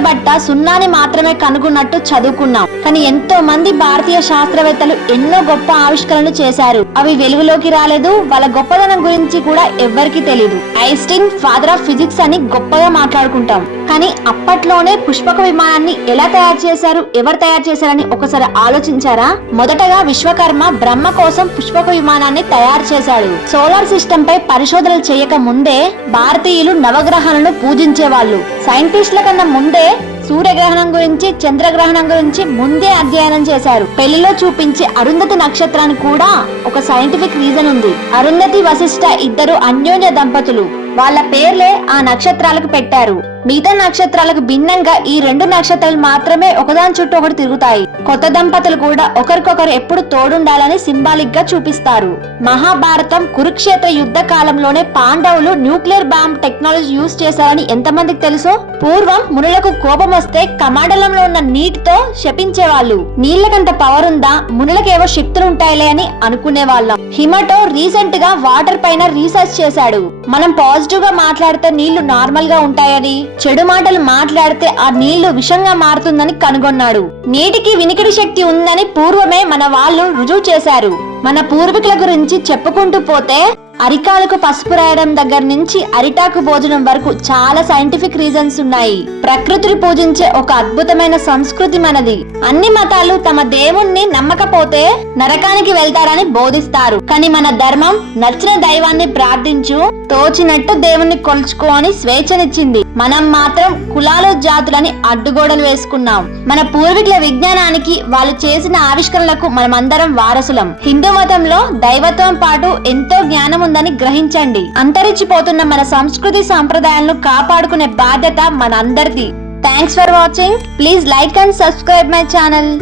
ఆర్యభట్ట సున్నాని మాత్రమే కనుగొన్నట్టు చదువుకున్నాం. కానీ ఎంతో మంది భారతీయ శాస్త్రవేత్తలు ఎన్నో గొప్ప ఆవిష్కరణలు చేశారు. అవి వెలుగులోకి రాలేదు. వాళ్ళ గొప్పదనం గురించి కూడా ఎవ్వరికీ తెలియదు. ఐన్స్టీన్ ఫాదర్ ఆఫ్ ఫిజిక్స్ అని గొప్పగా మాట్లాడుకుంటాం. కానీ అప్పట్లోనే పుష్పక విమానాన్ని ఎలా తయారు చేశారు, ఎవరు తయారు చేశారని ఒకసారి ఆలోచించారా? మొదటగా విశ్వకర్మ బ్రహ్మ కోసం పుష్పక విమానాన్ని తయారు చేశాడు. సోలార్ సిస్టమ్ పై పరిశోధనలు చేయక ముందే భారతీయులు నవగ్రహాలను పూజించేవాళ్ళు. సైంటిస్టుల కన్నా ముందే సూర్యగ్రహణం గురించి, చంద్రగ్రహణం గురించి ముందే అధ్యయనం చేశారు. పెళ్లిలో చూపించే అరుంధతి నక్షత్రానికి కూడా ఒక సైంటిఫిక్ రీజన్ ఉంది. అరుంధతి వశిష్ఠ ఇద్దరు అన్యోన్య దంపతులు. వాళ్ళ పేర్లే ఆ నక్షత్రాలకు పెట్టారు. మిగతా నక్షత్రాలకు భిన్నంగా ఈ రెండు నక్షత్రాలు మాత్రమే ఒకదాని చుట్టూ ఒకటి తిరుగుతాయి. కొత్త దంపతులు కూడా ఒకరికొకరు ఎప్పుడు తోడుండాలని సింబాలిక్ గా చూపిస్తారు. మహాభారతం, కురుక్షేత్ర యుద్ధ కాలంలోనే పాండవులు న్యూక్లియర్ బాంబ్ టెక్నాలజీ యూజ్ చేశారని ఎంతమందికి తెలుసు? పూర్వం మునులకు కోపం వస్తే కమండలంలో ఉన్న నీటితో శపించేవాళ్ళు. నీళ్లకంత పవర్ ఉందా, మునులకేవో శక్తులు ఉంటాయిలే అని అనుకునే వాళ్ళం. హిమటో రీసెంట్ గా వాటర్ పైన రీసెర్చ్ చేశాడు. మనం పాజిటివ్ గా మాట్లాడితే నీళ్లు నార్మల్ గా ఉంటాయని, చెడు మాటలు మాట్లాడితే ఆ నీళ్లు విషంగా మారుతుందని కనుగొన్నాడు. నీటికి వినికిడి శక్తి ఉందని పూర్వమే మన వాళ్ళు రుజువు చేశారు. మన పూర్వీకుల గురించి చెప్పుకుంటూ పోతే అరికాలకు పసుపు రాయడం దగ్గర నుంచి అరిటాకు భోజనం వరకు చాలా సైంటిఫిక్ రీజన్స్ ఉన్నాయి. ప్రకృతిని పూజించే ఒక అద్భుతమైన సంస్కృతి మనది. అన్ని మతాలు తమ దేవుణ్ణి నమ్మకపోతే నరకానికి వెళ్తారని బోధిస్తారు. కానీ మన ధర్మం నచ్చిన దైవాన్ని ప్రార్థించు, తోచినట్టు దేవుణ్ణి కొలుచుకో అని స్వేచ్ఛనిచ్చింది. మనం మాత్రం కులాలు, జాతులని అడ్డుగోడలు వేసుకున్నాం. మన పూర్వీకుల విజ్ఞానానికి, వాళ్ళు చేసిన ఆవిష్కరణలకు మనమందరం వారసులం. హిందూ మతంలో దైవత్వం పాటు ఎంతో జ్ఞానం ఉందని గ్రహించండి. అంతరించిపోతున్న మన సంస్కృతి సాంప్రదాయాలను కాపాడుకునే బాధ్యత మనందరిది. Thanks for watching. Please like and subscribe my channel.